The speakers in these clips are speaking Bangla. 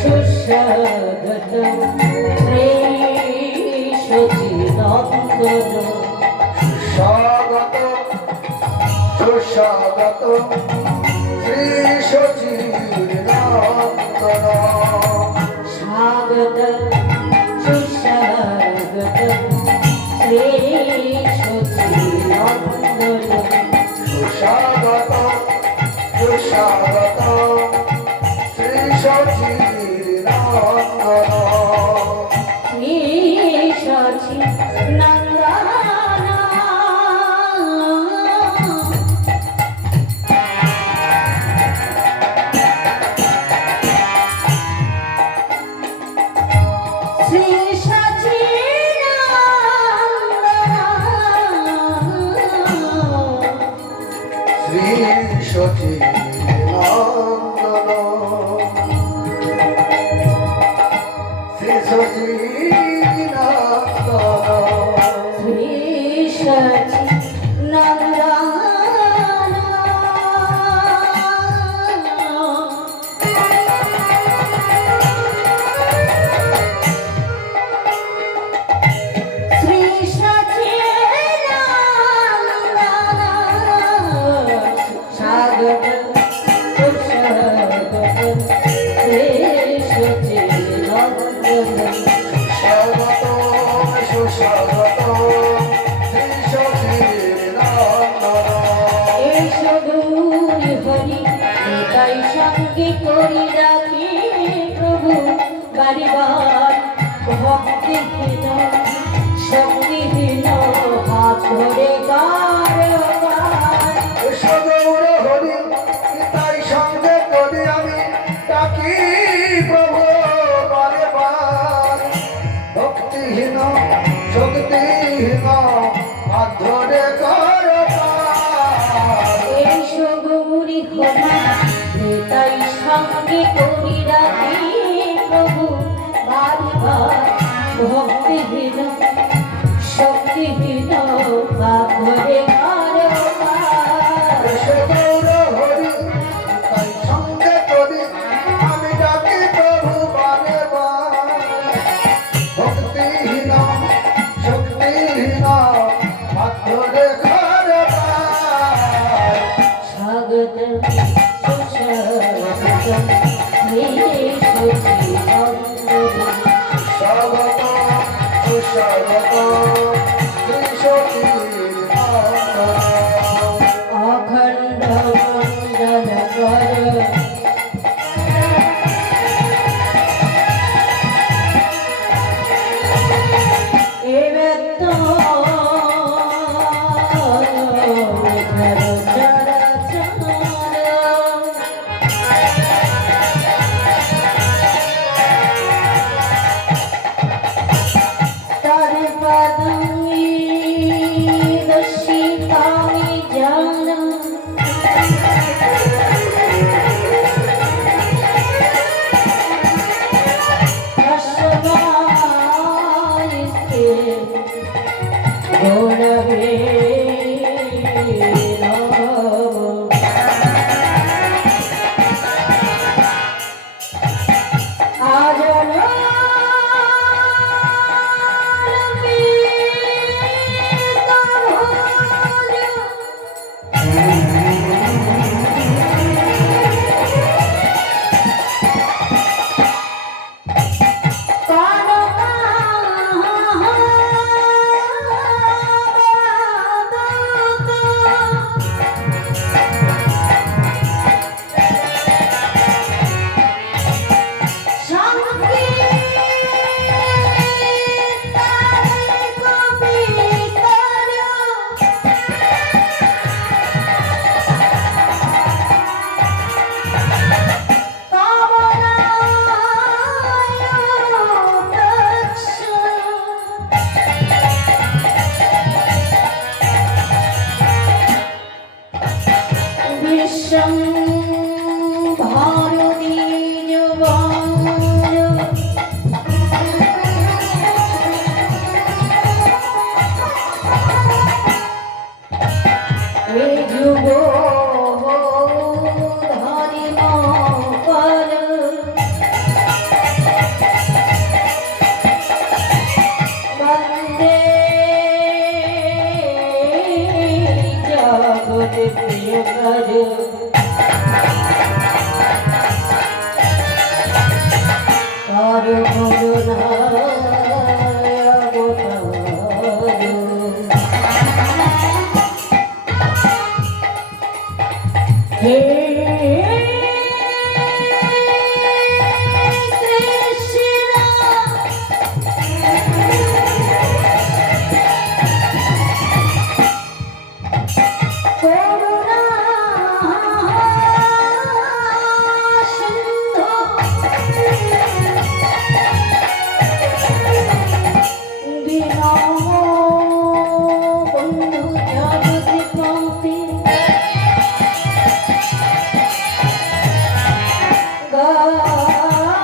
সুস্বাগত শ্রী সচিদানন্দন স্বাগত সুস্বাগত শ্রী সচিদানন্দন সুস্বাগত সুস্বাগত শ্রী সচিদানন্দন শ্রী সচিদানন্দন সচিদানন্দন শ্রী সচিদানন্দন শ্রী সচিদানন্দন সঙ্গে করি রাখি প্রভু বাড়িবার ভক্তিহীন শক্তিহীন হাত ধরে তাই সঙ্গে করি আমি ডাকি প্রভু বারবার ভক্তিহীন শক্তিহীন হাত ধরে এই সগুরি হরি তাই সঙ্গে করি রাখি প্রভু বারবার ভক্তিহীন শক্তিহীন হাত ধরে অখণ্ড মণ্ডল কর Padam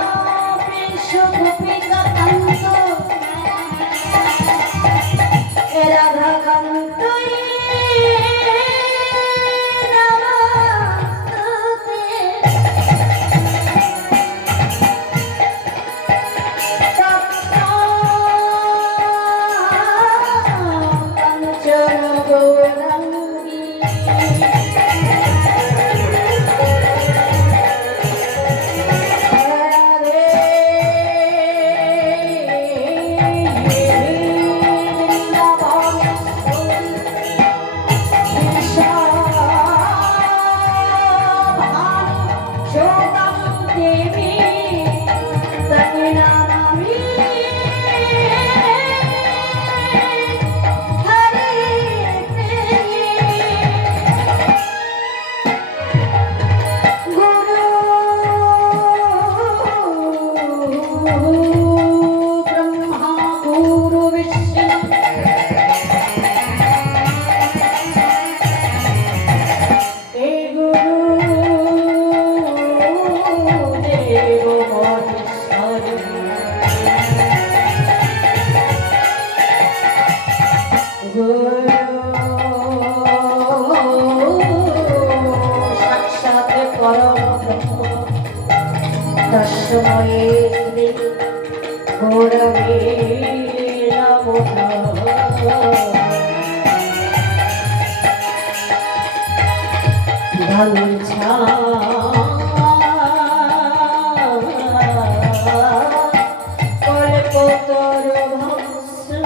গোপেশ গোপিকা কান্ত রাধা কান্ত তস্মৈ শ্রী গুরবে নমঃ। গামছা কল্পতর ভস্ম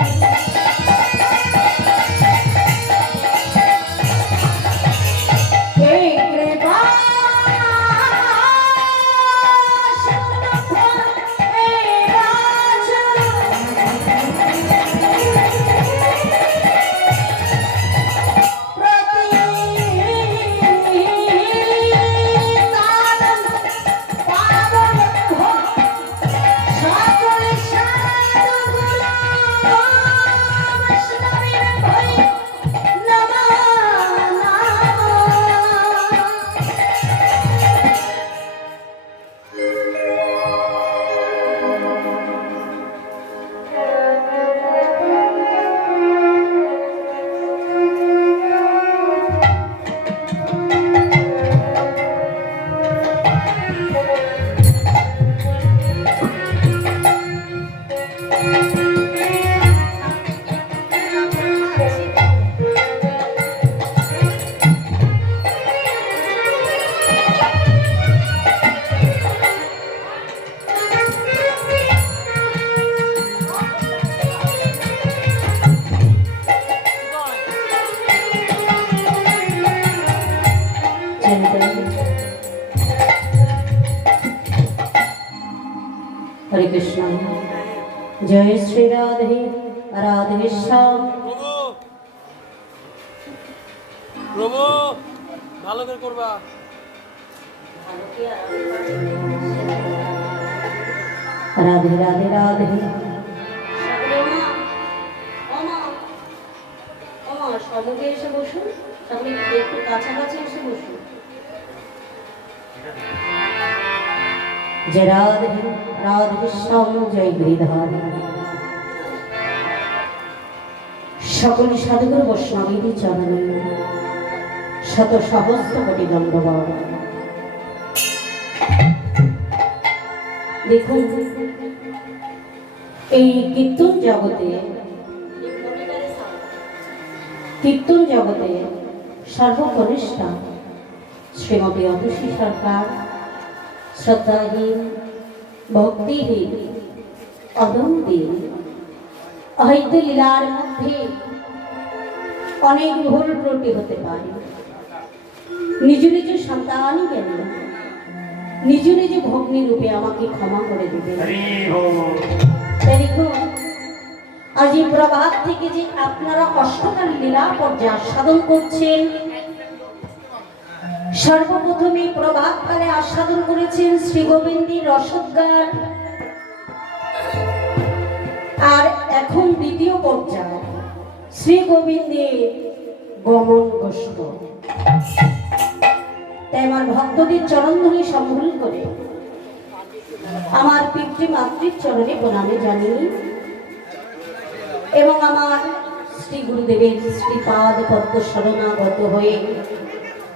এই কৃপা हरे कृष्ण। जय श्री राधे राधे श्याम। প্রভু ভালো করে করবা। राधे राधे राधे। সমুখে এসে বসুন, সকলে একটু কাছাকাছি এসে বসুন। जय राधे राधे श्याम जय गिरिधर। সকল সাধুগুরু বৈষ্ণবীর চরণে শত সহস্র কোটি দণ্ডবত। দেখুন এই কীর্তন জগতে সর্বকনিষ্ঠা শ্রীমতী অতসী সরকার শ্রদ্ধাহীন ভক্তিহীন অদম্ভীর হয়তো লীলার মধ্যে অনেক ভুল ত্রুটি হতে পারে। নিজ নিজ সন্তানই কেন নিজ নিজ ভগ্নী রূপে আমাকে ক্ষমা করে দেবে। দেখুন আজ এই প্রভাত থেকে যে আপনারা অষ্টকাল লীলা পর্যায় আস্বাদন করছেন, সর্বপ্রথমে প্রভাতকালে আস্বাদন করেছেন শ্রী গোবিন্দের রসোদ্গার, আর এখন দ্বিতীয় পর্যায়ে শ্রী গোবিন্দের গমন গোষ্ঠ। তাই আমার ভক্তদের চরণ ধরে সম্ভুল করে পিতৃমাতৃর চরণে প্রণামে জানি এবং আমার শ্রী গুরুদেবের শ্রীপাদ পদ্ম শরণাগত হয়ে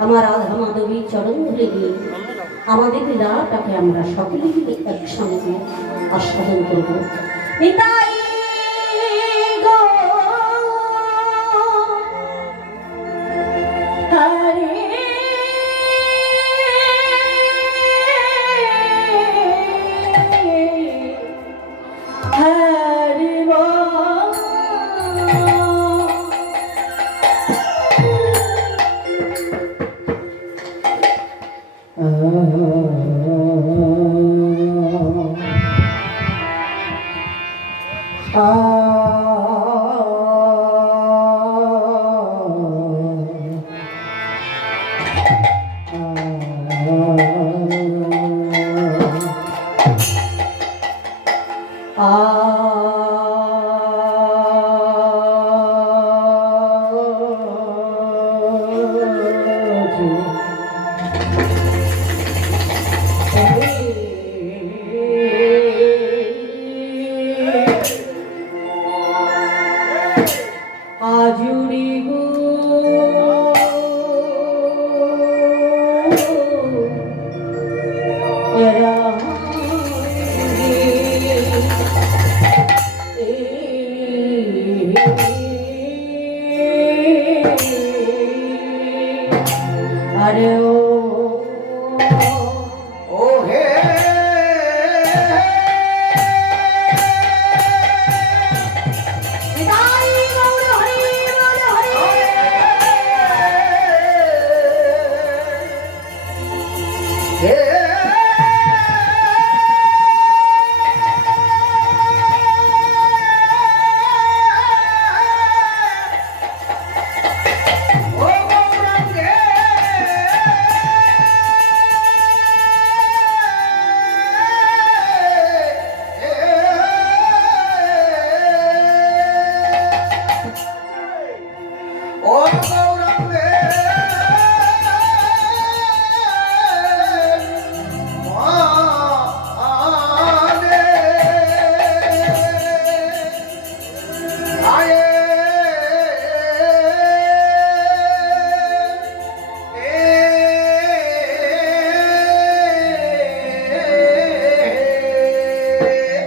আমার রাধা মাধবীর চরণ ধরে নিয়ে আমাদের লীলাটাকে আমরা সকলে মিলে একসঙ্গে আস্বাদন করব। নিতাই গৌর হরে হরে বল। আজুরি গো এরা আরে ও ও হে নিতাই গৌর হরি বল হরি। হে ও গৌরাঙ্গে ও গৌরাঙ্গে মানে আয়ে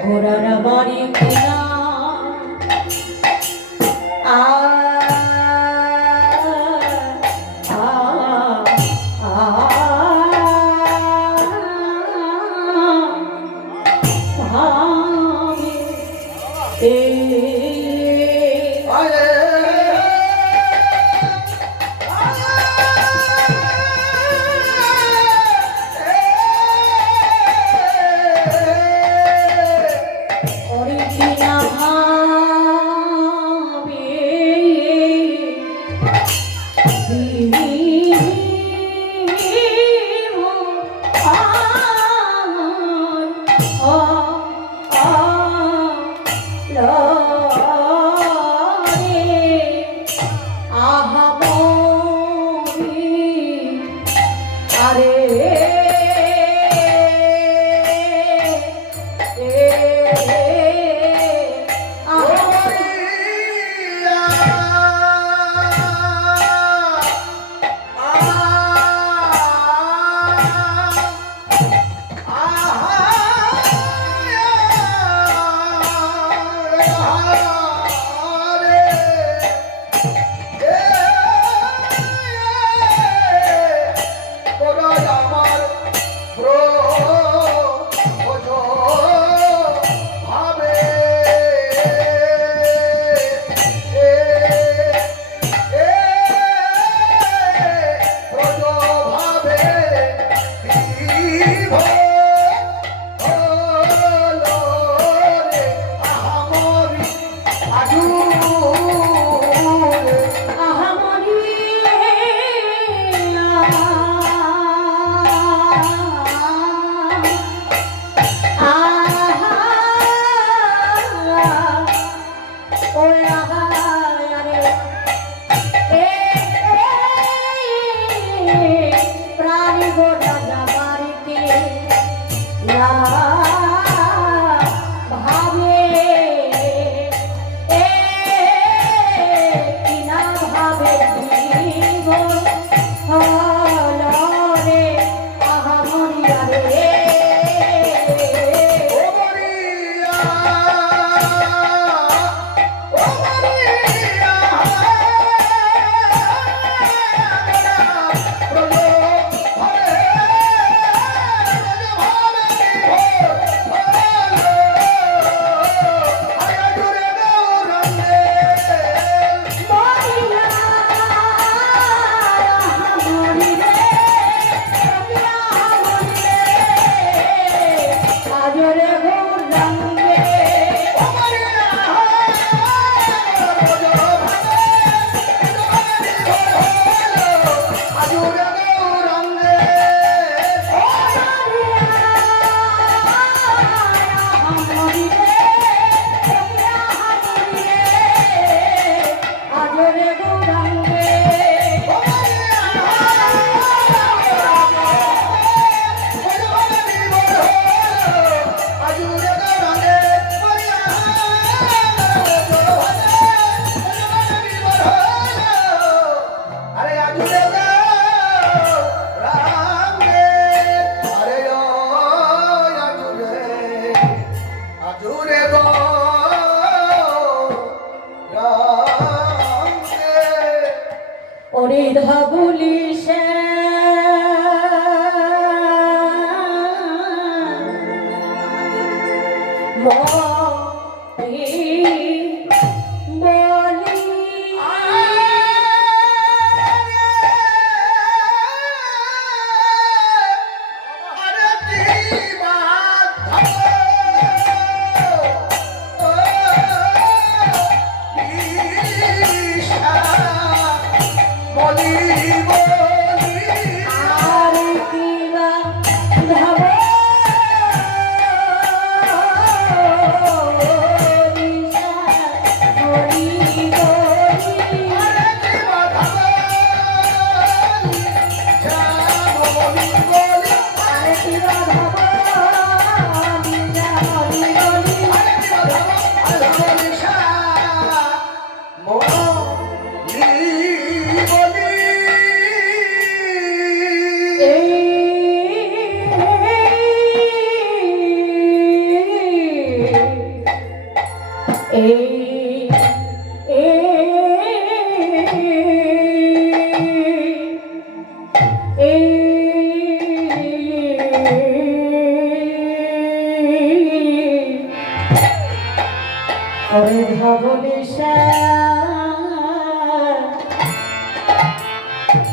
ঘোড়ার বাড়ি কিনা আ আ আ ভাবে এ আয়ে ওরে কি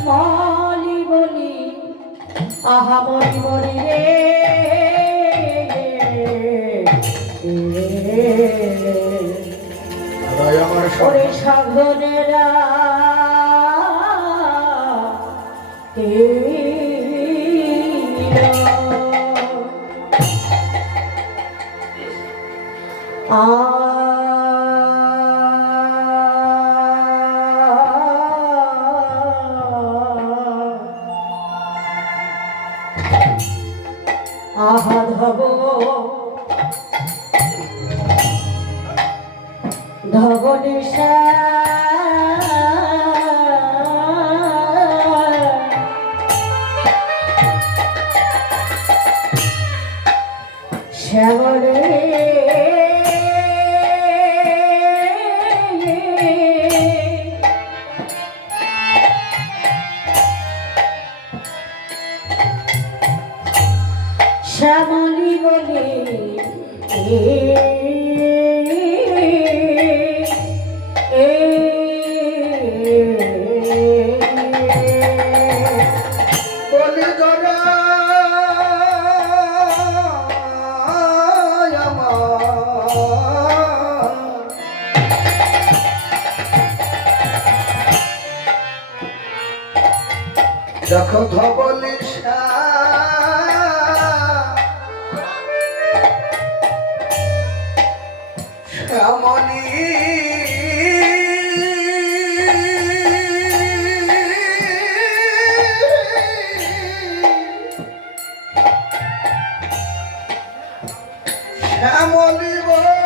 মলি বলি আহা মরি মরি রে ওরে সাধনেরা আহা ধব ধবনেশা শ্যামলে শ্যামলি বলে দেখো ধবলি শ্যামলি শ্যামলি বলি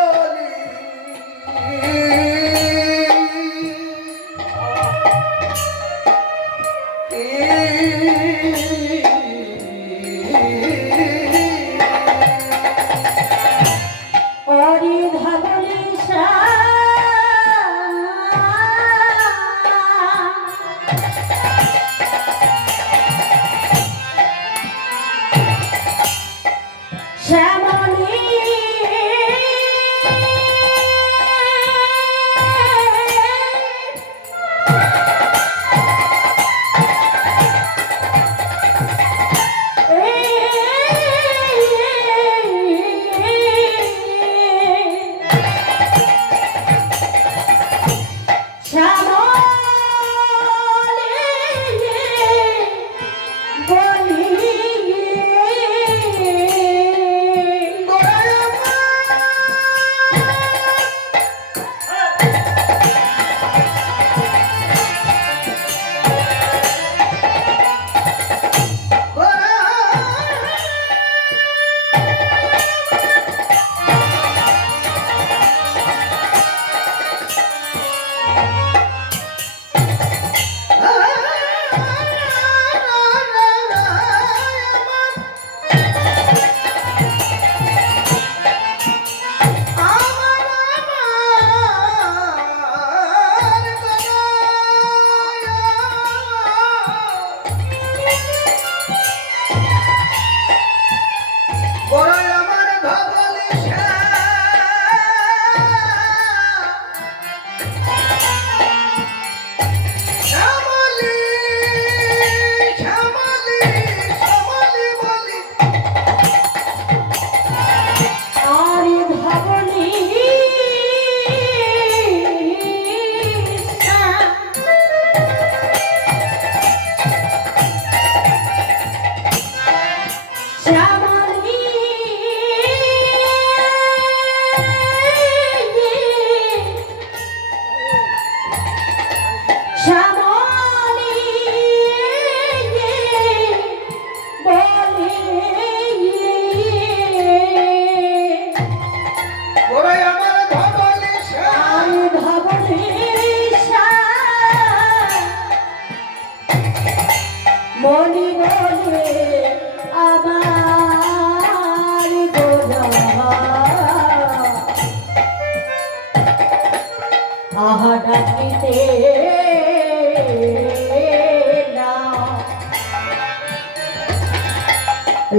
বড় আমার ধবলি শ্যাম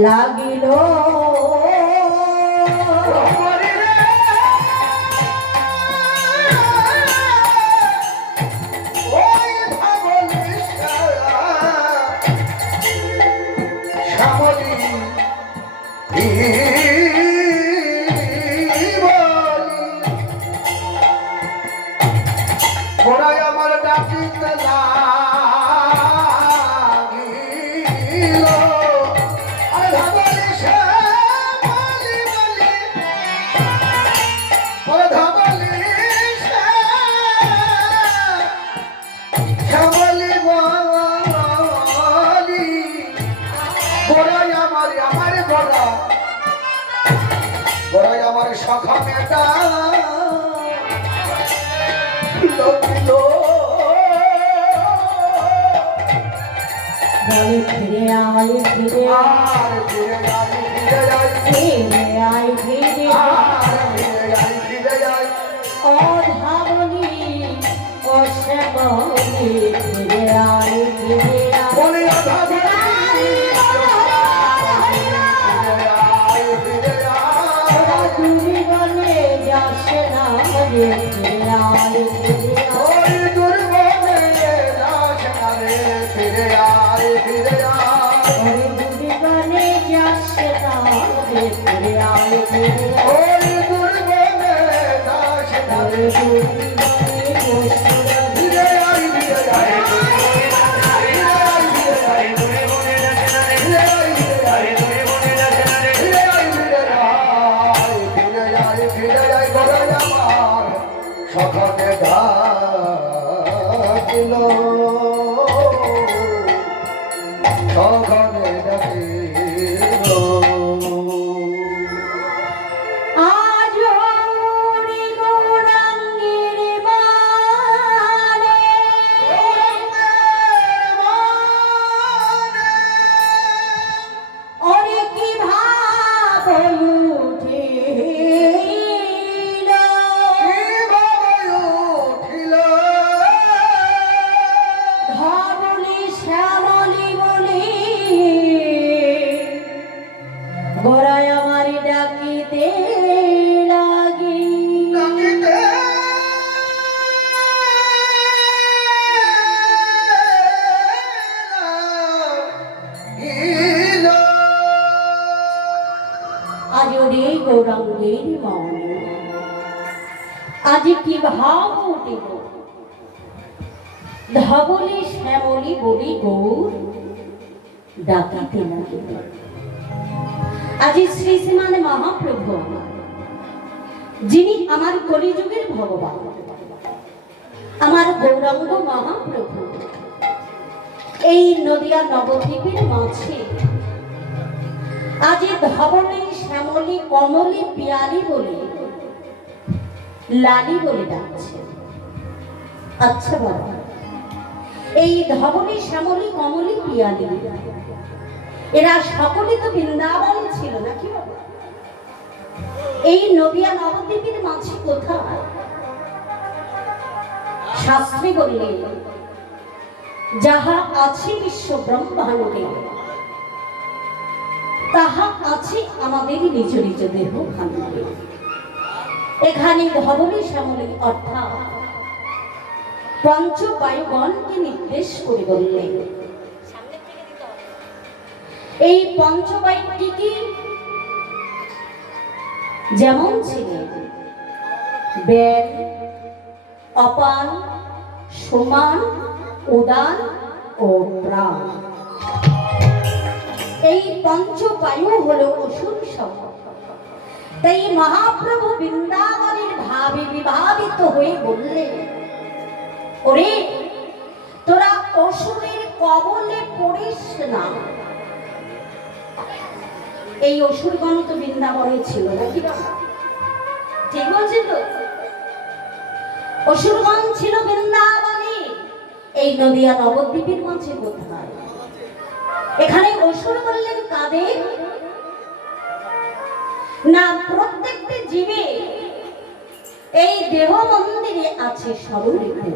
লাগিল ভ্রমরি রে ওই ভাবলি শ্যামলি গোড়ায় আমার ডাকিতে লাগিল আরে ধাবলি শ্যামলি বলি ওরে ধাবলি শ্যামলি বলি গোড়ায় আমার গোড়ায় আমার সখা মেটা লকিল বলে ফিরে আয় ফিরে আর ফিরে যাই ফিরে যাই ফিরে আয় ফিরে আর ফিরে যাই ফিরে যাই ও ধাবলি ও শ্যামলি ফিরে আয় ফিরে আয় বলি আধা ফিরে তুমি বলে যাস না রে ফিরে আয় ফিরে আয় ওই দুর্বলে দাস নারে ফিরে আয় ফিরে আয় ওরে তুমি বলে যাস না রে ফিরে আয় ফিরে আয় ওই দুর্বলে দাস নারে তুমি বলে বসুরা ফিরে আয় ফিরে আয় সখনে ডাকিল সখনে ডাকিল আজ ওরে গৌরাঙ্গের মানে ওরে কি ভাব উঠিল ধবলি শ্যামলি বলি গোড়ায় আমার ডাকিতে লাগি আজ রে গৌরাঙ্গের মন আজ কি ভাব উঠিল ধবলি শ্যামলি বলি গৌর ডাকিতে লাগিল আজ শ্রী শ্রীমান মহাপ্রভু যিনি আমার কলিযুগের ভগবান আমার গৌরাঙ্গ মহাপ্রভু এই নদিয়া নবদ্বীপের মাঝে আজ ধবলি শ্যামলি কমলি পিয়ালি বলে লালি বলে ডাকছে আচ্ছা বাবা এই ধবলি শ্যামলি কমলি পিয়ালি এরা সকলে তো বৃন্দাবন ছিল নাকি বাবা এই নদিয়া নবদ্বীপের মাঝে কোথায় শাস্ত্রী বললেন যাহা আছে বিশ্ব ব্রহ্মাণ্ডে তাহা আছে আমাদের নিজ নিজ দেহ ভাণ্ডে এখানে ধবলি শ্যামলি অর্থাৎ পঞ্চবায়ুগণকে নির্দেশ করে বললেন এই পঞ্চবায়ুটিকে যেমন ছিলেন বেদ অপান সমান উদান ও প্রাণ এই পঞ্চবায়ু হলো অসুর শব্দ তাই মহাপ্রভু বৃন্দাবনের ভাবে বিভাবিত হয়ে বললেন ওরে তোরা অসুরের কবলে পড়িস না এই অসুরগণ তো বৃন্দাবনে ছিল নাকি ঠিক বলছি তো অসুরগণ ছিল বৃন্দাবনে এই নদিয়া নবদ্বীপের মাঝে কোথায় এখানে অসুর বললেন কাদের না প্রত্যেকটি জীবে এই দেহ মন্দিরে আছে ষড়রিপু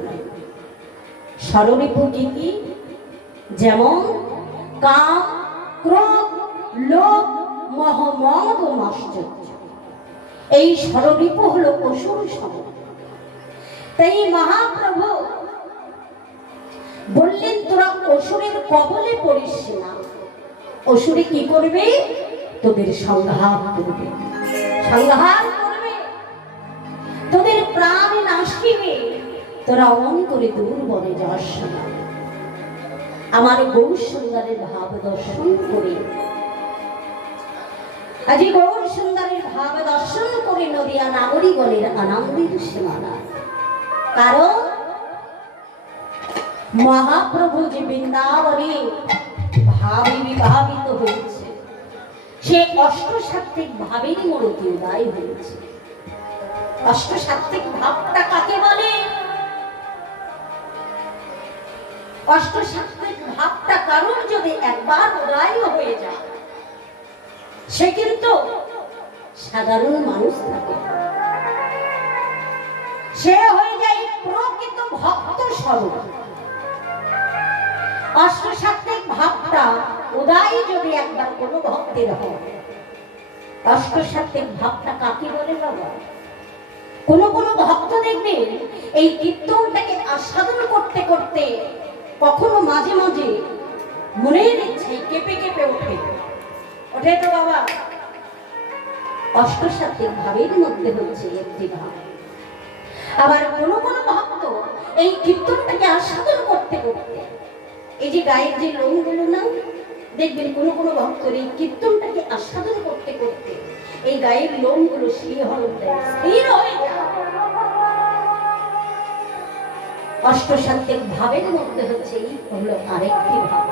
ষড়রিপু কি কি যেমন কাম ক্রোধ লোভ, মোহ, মদ ও মাশ্চর্য, এই ষড়রিপু হলো অসুর সম। তাই মহাপ্রভু বললেন, তোরা অসুরের কবলে পড়িস না। অসুরে কি করবে? তোদের সংঘাত করবে, সংঘাত করবে, তোদের প্রাণ নাশিবে। তোরা অমন করে দূর বনে যাস না। আমার গৌর সুন্দরের ভাব দর্শন করে, আজ গৌর সুন্দরের ভাব দর্শন করে নদিয়া নাগরিকগণের আনন্দের সীমানা। কারণ মহাপ্রভু যে বৃন্দাবনে ভাবে বিভাবিত হয়েছে, সে অষ্টসাত্ত্বিক ভাবেরই মূর্তি উদয় হয়েছে। অষ্টসাত্ত্বিক ভাবটা কাকে বলে? অষ্টসাত্ত্বিক ভাবটা কারণ যদি একবার উদয় হয়ে যায়, সে কিন্তু সাধারণ মানুষ থাকে, সে হয়ে যায় প্রকৃত ভক্ত স্বরূপ। অষ্টসাত্ত্বিক ভাবটা উদয় যদি একবার কোনো ভক্তের হয়, অষ্টসাত্ত্বিক ভাবটা কাকে বলে বাবা? কোন কোন ভক্ত দেখবেন এই কীর্তনটাকে আস্বাদন করতে করতে কখনো মাঝে মাঝে মনের ইচ্ছায় কেঁপে কেঁপে ওঠে, ওঠে তো বাবা। অষ্টসাত্ত্বিক ভাবের মধ্যে হচ্ছে একটি ভাব। আবার কোন কোন ভক্ত এই কীর্তনটাকে আস্বাদন করতে করতে, এই যে গায়ের যে লোমগুলো না, দেখবেন কোন কোন ভক্তর এই কীর্তনটাকে আস্বাদন করতে করতে এই গায়ের লোমগুলো শিহরণ দেয়, স্থির হয়ে যায়। অষ্টসাত্ত্বিক ভাবের মধ্যে হচ্ছে এই হলো আরেকটি ভাব।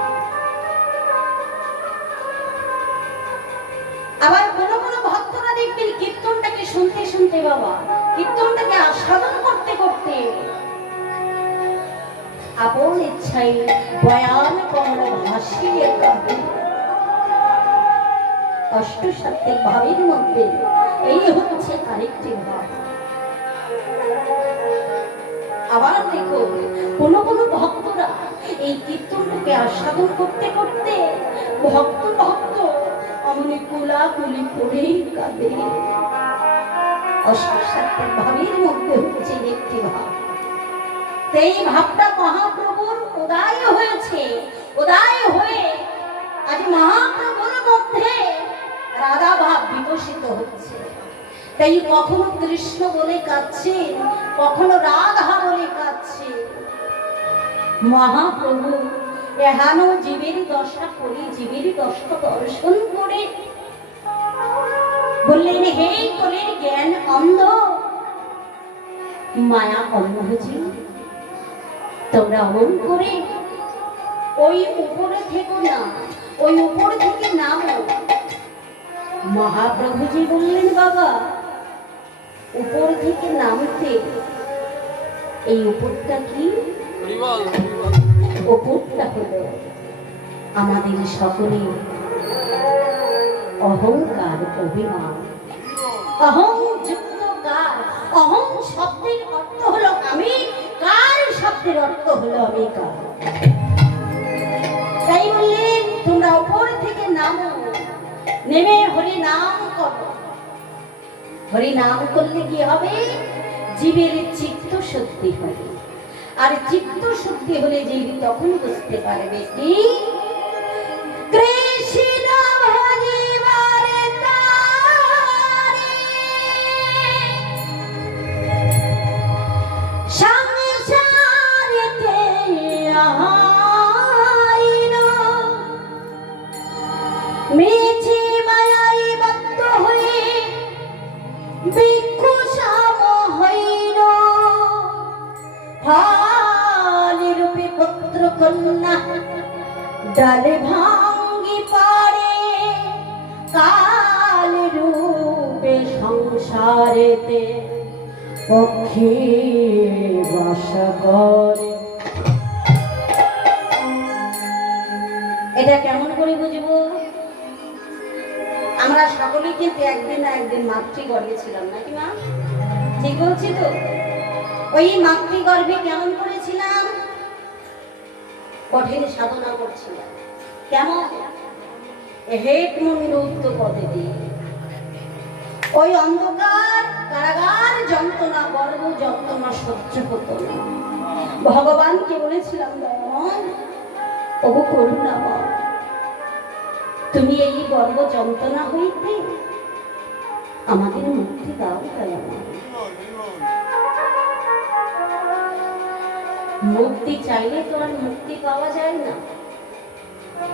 আবার কোন কোন ভক্তরা দেখবেন কীর্তনটাকে শুনতে শুনতে বাবা, কীর্তনটাকে আস্বাদন করতে করতে আপন ইচ্ছায় বয়ান কমল ভাসিয়ে কাঁদে। অষ্টসাত্ত্বিক ভাবের মধ্যে এই হচ্ছে আরেকটি ভাব। আবার দেখো কোন কোন ভক্তরা এই কীর্তনটাকে আস্বাদন করতে করতে ভক্ত ভক্ত অমনি কোলাকুলি করেই কাঁদে। অষ্টসাত্ত্বিক ভাবের মধ্যে হচ্ছে একটি ভাব। এই ভাবটা মহাপ্রভুর উদয় হয়েছে, উদয় হয়ে আজ মহাপ্রভুর মধ্যে রাধা ভাব বিকশিত হচ্ছে। তাই কখনো কৃষ্ণ বলে কাঁদছে, কখনো রাধা বলে কাঁদছে। মহাপ্রভু এহানো জীবের দশা করে, জীবের দশা দর্শন করে বললেন, হে কলের জ্ঞান অন্ধ, মায়া অন্ধজি, তোমরা অমন করে ওই উপরে থেকো না, ওই উপর থেকে নামো। মহাপ্রভুজি বললেন, বাবা উপর থেকে নামতে, এই উপরটা কি? উপরটা হলো আমাদের সকলে অহংকার, অভিমান। অহং যুক্ত কার, অহং শব্দের অর্থ হলো আমি, কার শব্দের অর্থ হলো আমি কার। তাই বললেন তোমরা উপর থেকে নামো, নেমে হরি নাম করো। হরি নাম করলে কি হবে? জীবের চিত্ত শুদ্ধি হবে। আর চিত্ত শুদ্ধি হলে জীব তখন বুঝতে পারবে কি কৃষ্ণ ভজিবারে তারে সংসারেতে আইলো, মিছে মায়াই বদ্ধ হয়ে ভিক্ষু সম হইল। ফালি রূপে পুত্র কন্যা ডালে ভাঙ্গি পারে, কাল রূপে সংসারেতে পক্ষী বাস করে। এটা কেমন করে বুঝবো? আমরা সকলেই কিন্তু একদিন না একদিন মাতৃগর্ভে ছিলাম, নাকি মা? ঠিক বলছি তো? ওই মাতৃগর্ভে কেমন করেছিলাম? কঠিন সাধনা করছিলাম। কেমন? হেট মুন্ডুক্ত পদে দিয়ে ওই অন্ধকার কারাগার যন্ত্রণা গর্ব যন্ত্রণা সহ্য হতো না। ভগবানকে বলেছিলাম, দয়াময় ওগো করুণাময়, তুমি এই গর্ব যন্ত্রণা হইতে আমাদের মুক্তি দাও। দয়াময়, মুক্তি চাইলে তো আর মুক্তি পাওয়া যায় না,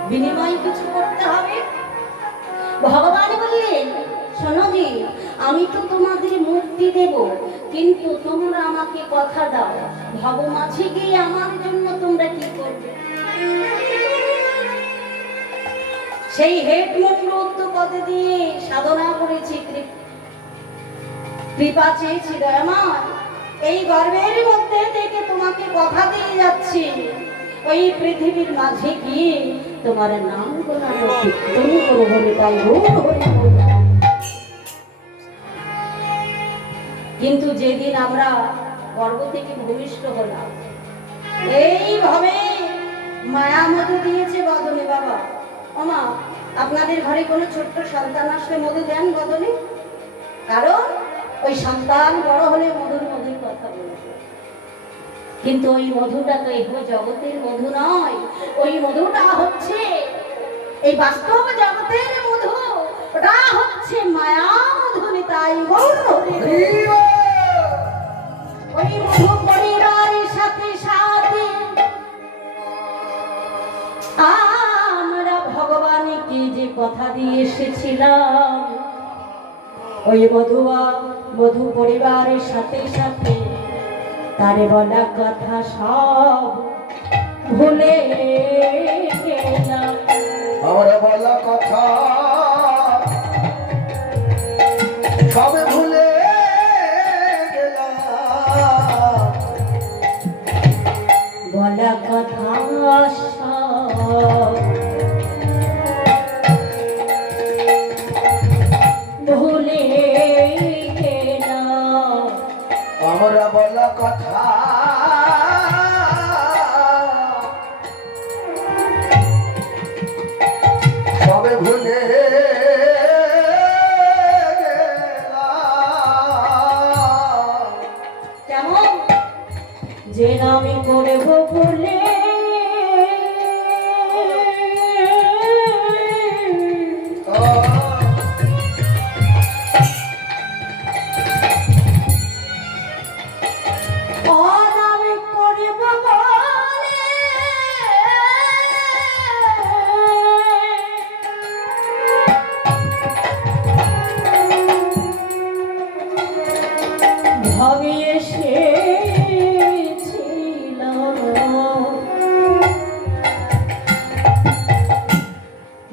বিনিময় কিছু করতে হবে। ভগবান বললেন, শোনো জি, আমি তো তোমাদের মুক্তি দেব, কিন্তু তোমরা আমাকে কথা দাও ভবমাঝে গিয়ে আমার জন্য তোমরা কি করবে। সেই হেট মুন্ড পদে দিয়ে সাধনা করেছি, কৃপা চেয়েছি। দয়াময়, এই গর্বের মধ্যে থেকে তোমাকে কথা দিয়ে যাচ্ছি, ওই পৃথিবীর মাঝে গিয়ে তোমার নাম গোনানো কীর্তন করবো, তাই কিন্তু যেদিন আমরা গর্ব থেকে ভূমিষ্ঠ হলাম, এইভাবে মায়া মধু দিয়েছে বদনে। বাবা ওমা, আপনাদের ঘরে কোনো ছোট্ট সন্তান আসলে মধু দেন বদনে? কারণ ওই সন্তান বড় হলে মধুর মধুর কথা বলবে, কিন্তু ওই মধুটা তো এই জগতের মধু নয়, ওই মধুটা হচ্ছে এই বাস্তব জগতের মধু, ওটা হচ্ছে মায়া মধু। তাই ওই মধু পরিবারের সাথে সাথে আমরা ভগবানকে যে কথা দিয়ে এসেছিলাম, ওই মধু পরিবারের সাথে সাথে তারে বলা কথা সব ভুলে গেলাম। আমরা বলা কথা সব ভুলে গেলাম, বলা কথা সব ভুলে গেলাম। আমরা বলা কথা সবে ভুলে গেলাম। কেমন যে নামে করব ভুলে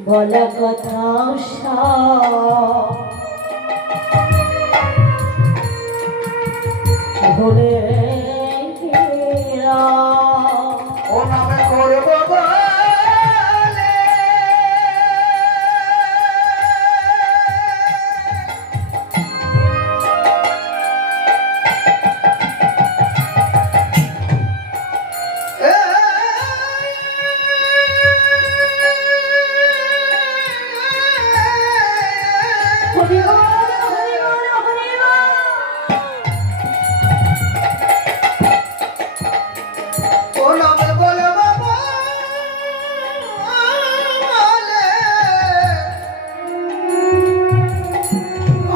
বলা কথা সব ভুলে গেলাম। ও নামে করব বলে ও নামে বলব বলে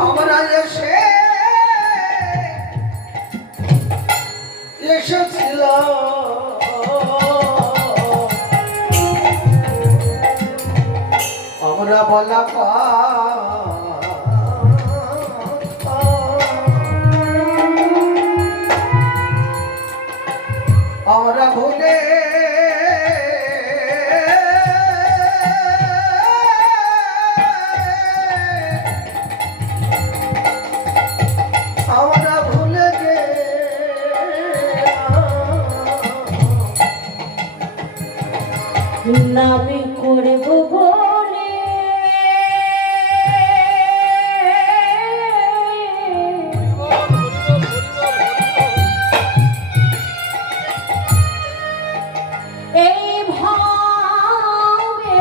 আমরা এসেছিলাম, আমরা বলা আমরা ভুলে আমরা ভুলে গেলাম। নামে করব বলে এই ভাবে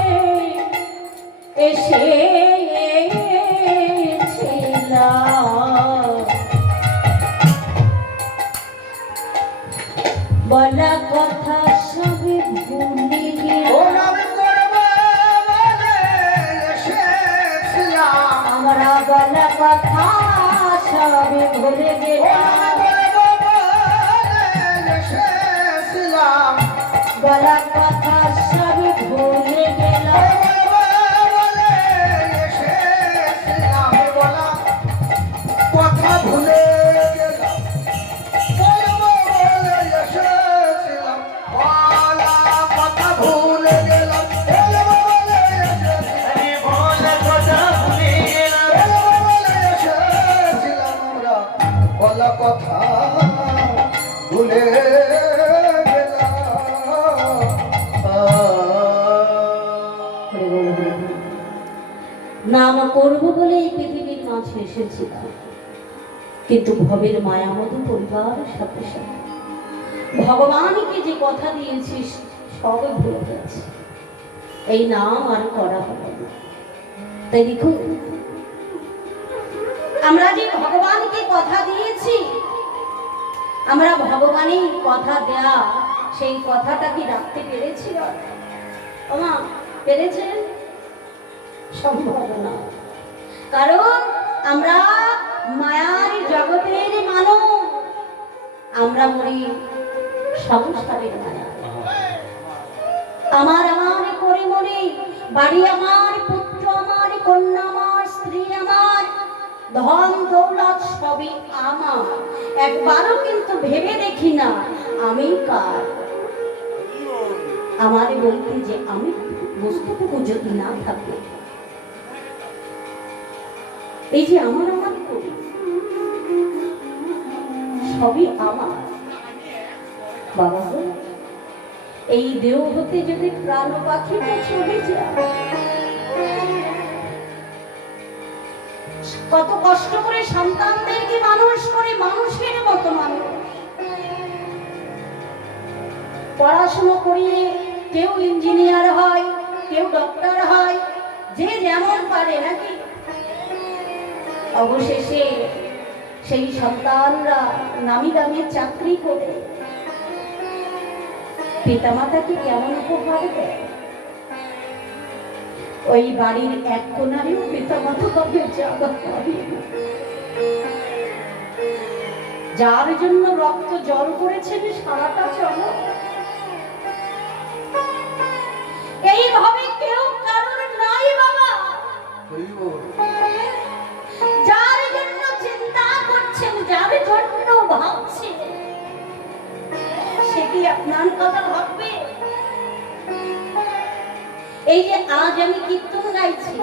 বলা কথা সবই ভুলে ও গেলাম নাম করব বলে এসেছিলাম আমরা বলা কথা সবই ভুলে ও নাম গেলাম করব বলে এসেছিলাম বলা কথা সবই ভুলে গেলাম বলে এসেছিলাম বলা কথা ভুলে গেলাম বলবো বলে এসেছিলাম বলা কথা ভুলে গেলাম বলবো বলে এসেছিলাম বলবো বলে এসেছিলাম আমরা বলা কথা ভুলে নাম করব বলে এই পৃথিবীর মাঝে এসেছিলাম কিন্তু ভবের মায়ামতি পরিবারের সাথে সাথে ভগবানকে যে কথা দিয়েছিস সব ভুলে গেছে এই নাম আর করা হবে না তাই দেখুন আমরা যে ভগবানকে কথা দিয়েছি আমরা ভগবানের কথা দেয়া সেই কথাটা কি রাখতে পেরেছিল ওমা পেরেছেন সম্ভব না কারণ আমরা মায়ার জগতের মানুষ আমরা মরি সংসারের মায়া আমার আমার করে মরি বাড়ি আমার পুত্র আমার কন্যা আমার স্ত্রী আমার ধন দৌলত সবই আমার একবারও কিন্তু ভেবে দেখি না আমি কার আমার বলতে যে আমি বস্তুটুকু যদি না থাকে এই যে আমার আমার করি সবই আমার বাবা গো, এই দেহ হতে যদি প্রাণ পাখিটা চলে যায় কত কষ্ট করে সন্তানদেরকে মানুষ করে মানুষের মতো মানুষ পড়াশোনা করিয়ে কেউ ইঞ্জিনিয়ার হয় কেউ ডক্টর হয় যে যেমন পারে নাকি অবশেষে সেই সন্তানরা নামি দামি চাকরি করে পিতামাতাকে কেমন উপহার দেয় ওই বাড়ির এক কোণারেও পিতামাতা হবে জায়গা পাবে না। যার জন্য রক্ত জল করেছেন সারাটা চলো এইভাবে কেউ কারণ নাই বাবা যার জন্য চিন্তা করছেন যার জন্য ভাবছেন সে কি আপনার কথা ভাববে এই যে আজ আমি কীর্তন গাইছি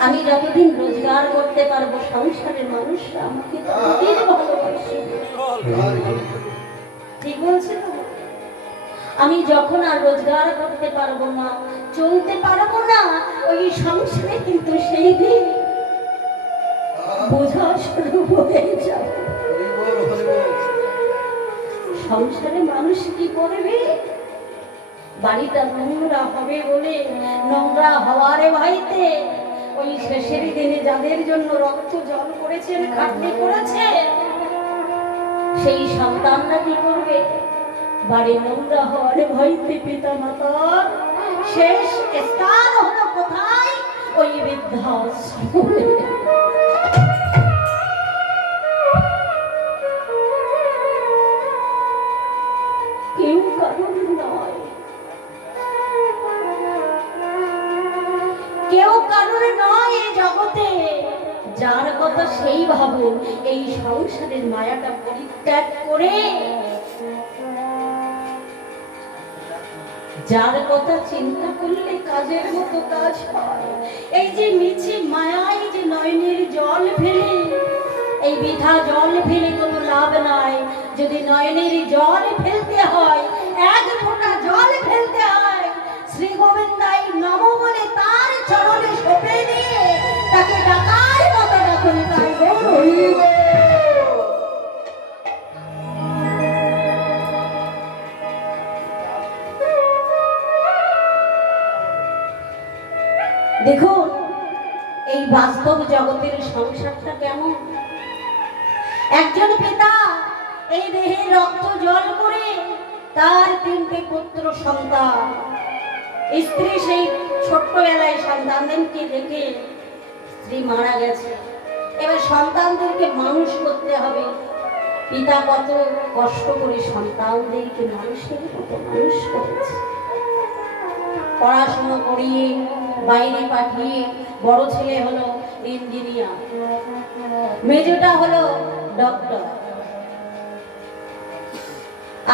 আমি যতদিন রোজগার করতে পারবো সংসারের মানুষরা আমাকে ততদিন ভালোবাসবে ঠিক বলছে তো আমি যখন আর রোজগার করতে পারবো না চলতে পারবো না ওই সংসারে কিন্তু সেই দিন বোঝা শুরু হয়ে যাবে সংসারে মানুষ কি করবে বাড়িটা নোংরা হবে বলে নোংরা হওয়ারে ভাইতে ওই শেষের দিনে যাদের জন্য রক্ত জল করেছেন খাটনি করেছে সেই সন্তানরা কি করবে বাড়ি নোংরা হওয়ার ভয়তে পিতা মাতার শেষ স্থান হলো কোথায় ওই বৃদ্ধাশ্রমে কেউ কারণ নয় কেউ কারণ নয় এই জগতে যার কথা সেই ভাবুন এই সংসারের মায়াটা পরিত্যাগ করে যার কথা চিন্তা করলে কাজের মতো কাজ হয় এই যে মিছে মায়ায় যে নয়নের জল ফেলে এই বৃথা জল ফেলে কোনো লাভ নাই যদি নয়নের জল ফেলতে হয় এক ফোঁটা জল ফেলতে হয় শ্রী গোবিন্দাই নম বলে তার চরণে সঁপে দিয়ে তাকে ডাকার মতো ডাকুন তাই দেখুন এই বাস্তব জগতের সংসারটা কেমন একজন পিতা এই দেহে রক্ত জল করে তার 3টে পুত্র সন্তান। স্ত্রী সেই ছোট্টবেলায় সন্তানদেরকে রেখে স্ত্রী মারা গেছে। এবার সন্তানদেরকে মানুষ করতে হবে। পিতা কত কষ্ট করে সন্তানদেরকে মানুষের মতো মানুষ করেছে। পড়াশোনা করিয়ে বাইরে পাঠিয়ে বড় ছেলে হলো ইঞ্জিনিয়ার, মেজোটা হলো ডক্টর,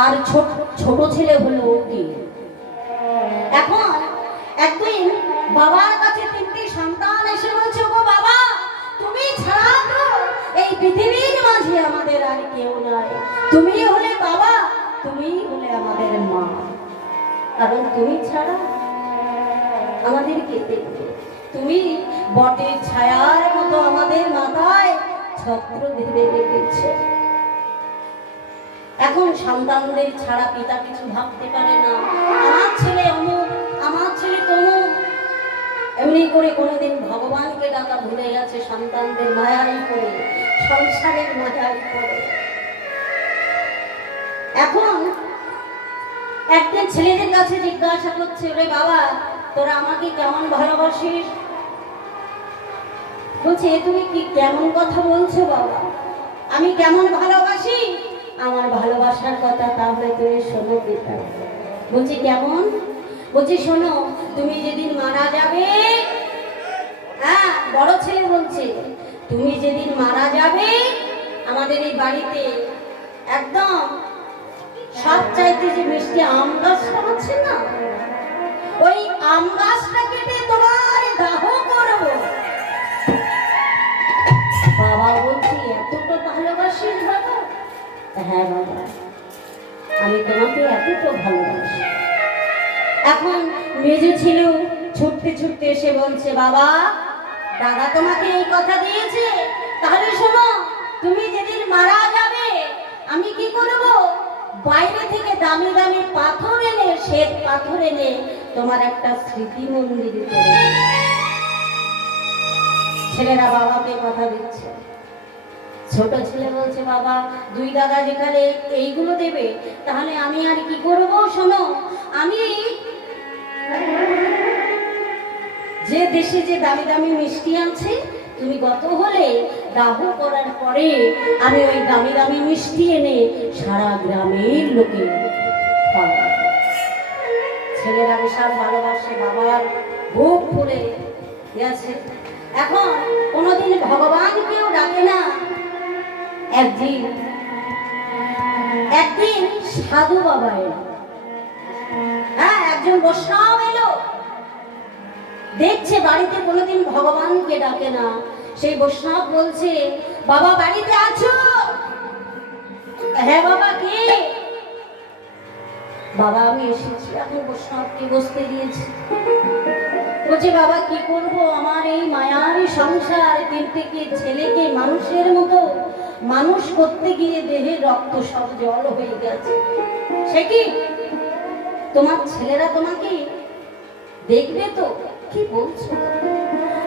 আর ছোট ছেলে হলো উকিল। এখন একদিন বাবার কাছে 3টে সন্তান এসে বলছে, ও বাবা, তুমি ছাড়া তো এই পৃথিবীর মাঝে আমাদের আর কেউ নাই। তুমি হলে বাবা, তুমি হলে আমাদের মা, কারণ তুমি ছাড়া আমাদের কে দেখবে? তুমি বটের ছায়ার মতো আমাদের মাথায় ছত্র ধরে রেখেছ। এখন সন্তানদের ছাড়া পিতা কিছু ভাবতে পারে না। আমার ছেলে অমুক, আমার ছেলে তমুক, এমনি করে কোনোদিন ভগবানকে ডাকা ভুলে গেছে সন্তানদের মায়াই করে, সংসারের মায়াই করে। এখন একদিন ছেলেদের কাছে জিজ্ঞাসা করছে, রে বাবা, তোরা আমাকে কেমন ভালোবাসিস? বলছে, তুমি কি কেমন কথা বলছো বাবা? আমি কেমন ভালোবাসি? আমার ভালোবাসার কথা তাহলে তুমি শোনো পিতা। বলছি কেমন? বলছি শোনো, তুমি যেদিন মারা যাবে, হ্যাঁ বড় ছেলে বলছে, তুমি যেদিন মারা যাবে আমাদের এই বাড়িতে একদম সবচাইতে যে মিষ্টি আম গাছটা আছে না, ওই আম গাছটা কেটে তোমার দাহ করব। বাবা বলছি, এতটা ভালোবাসিস বাবা? হ্যাঁ বাবা, আমি তোমাকে এতটা ভালোবাসি। এখন মেজো ছিল ছুটতে ছুটতে এসে বলছে, বাবা, দাদা তোমাকে এই কথা দিয়েছে, তাহলে শোনো, তুমি যেদিন মারা যাবে আমি কি করব? বাইরে থেকে দামি দামি পাথর এনে, শ্বেত পাথর এনে তোমার একটা স্মৃতি মন্দির করব। ছেলেরা বাবাকে কথা দিচ্ছে। ছোট ছেলে বলছে, বাবা, দুই দাদা যেখানে এইগুলো দেবে, তাহলে আমি আর কি করব? শোনো, আমি যে দেশে যে দামি দামি মিষ্টি আছে, তুমি গত হলে দাহ করার পরে আমি ওই দামি দামি মিষ্টি এনে সারা গ্রামের লোকে খাওয়াবো। ছেলেরা বিশাল ভালোবাসে, বাবার বুক ফুলে গেছে। এখন কোনোদিন ভগবানকেও ডাকে না। একদিন সাধু বাবা এলো, হ্যাঁ একজন বৈষ্ণব এলো, দেখছে বাড়িতে কোনোদিন ভগবানকে ডাকে না। সেই বৈষ্ণব বলছে, বাবা বাড়িতে আছো? হ্যাঁ বাবা, কে? বাবা আমি এসেছি। এখন বৈষ্ণবকে বসতে দিয়েছি। বলছে, বাবা কি করব, আমার এই মায়ার সংসার, 3টে ছেলেকে মানুষের মতো মানুষ করতে গিয়ে দেহের রক্ত সব জল হয়ে গেছে। সে কি তোমার ছেলেরা তোমাকে দেখবে তো? কি বলছো?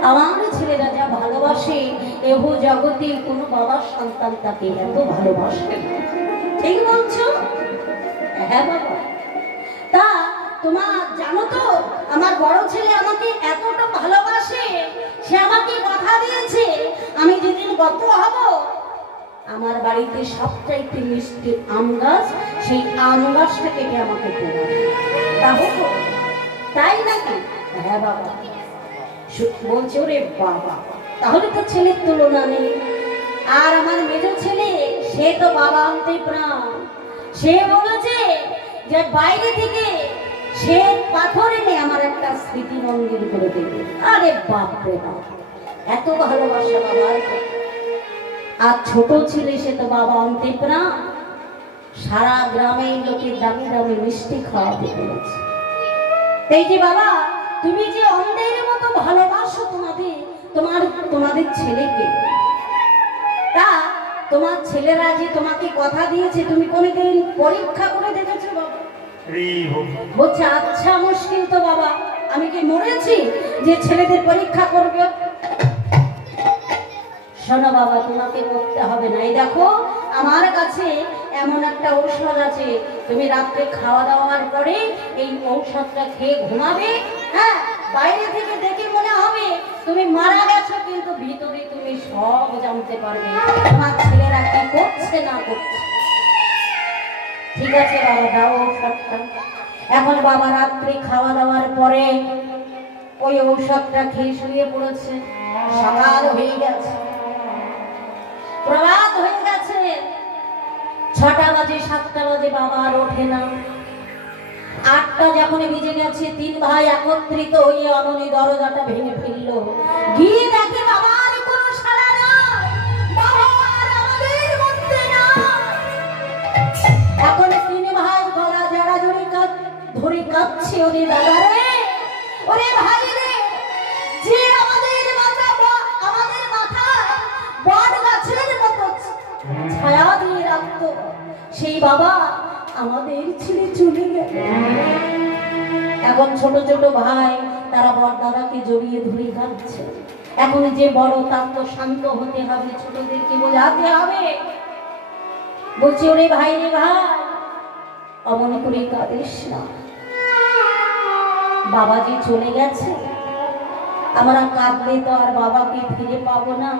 আমার ছেলেরা যা ভালোবাসে, এহ জগতে কোনো বাবার সন্তান তাকে এত ভালোবাসে। ঠিক বলছো? হ্যাঁ বাবা। তা তোমার জানো তো, আমার বড় ছেলে আমাকে এতটা ভালোবাসে, সে আমাকে কথা দিয়েছে, আমি যেদিন গত হব আমার বাড়িতে সবচাইতে মিষ্টি আম গাছ, সেই আম গাছটা কেটে আমাকে দেবে। তাই নাকি? হ্যাঁ বাবা। বলছে, ওরে বাবা, তাহলে তো ছেলের তুলনা নেই। আর আমার মেজো ছেলে, সে তো বাবা আনতে প্রাণ। সে বলেছে যে বাইরে থেকে সে পাথর এনে আমার একটা স্মৃতি মন্দির করে দেবে। আরে বাপ রে বাপ, এত ভালোবাসা বাবার। আর ছোট ছেলে, সে তো বাবা আনতে প্রাণ, সারা গ্রামের লোকের দামি দামি মিষ্টি খাওয়াতে বলেছে। এই যে বাবা, তুমি যে অন্ধের মতো ভালোবাসো তোমাদের ছেলেকে, তা তোমার ছেলেরা যে তোমাকে কথা দিয়েছে, তুমি কোনোদিন পরীক্ষা করে দেখেছো বাবা? বলছে, আচ্ছা মুশকিল তো বাবা, আমি কি মরেছি যে ছেলেদের পরীক্ষা করবে? শোনো বাবা, তোমাকে করতে হবে না। এই দেখো, আমার কাছে এমন একটা ঔষধ আছে, তুমি রাত্রে খাওয়া দাওয়ার পরে এই ঔষধটা খেয়ে ঘুমাবে। হ্যাঁ, বাইরে থেকে দেখে মনে হবে তুমি মারা গেছো, কিন্তু ভিতরে তুমি সব জানতে পারবে তোমার ছেলেরা কি করছে না করছে। ঠিক আছে বাবা, দাও ঔষধটা। এখন বাবা রাত্রে খাওয়া দাওয়ার পরে ওই ঔষধটা খেয়ে শুয়ে পড়েছে। সকাল হয়ে গেছে, প্রভাত হয়ে গেছে, 6টা বাজে 7টা বাজে, বাবা আর ওঠে না। 8টা যখন বেজে গেছে, 3 ভাই একত্রিত হয়ে অমনি দরজাটা ভেঙে ফেললো। গিয়ে দেখে বাবার কোনো সাড়া নাই, বাবা আর আমাদের মধ্যে না। এখন 3 ভাই গলা জড়াজড়ি ধরে কাঁদছে, ওরে দাদা রে, ওরে ভাই রে, যে আমাদের মাথায় বট গাছের মতো ছায়া দিয়ে রাখতো, সেই বাবা আমাদের ছেড়ে চলে গেল। এখন ছোট ছোট ভাই তারা বড় দাদাকে জড়িয়ে ধরে কাঁদছে। এখন যে বড়, তার তো শান্ত হতে হবে, ছোটদেরকে বোঝাতে হবে। বলছে, ওরে ভাই রে ভাই, অমন করে কাঁদিস না, বাবা যে চলে গেছে, আমরা কাঁদলে তো আর বাবাকে ফিরে পাবো না।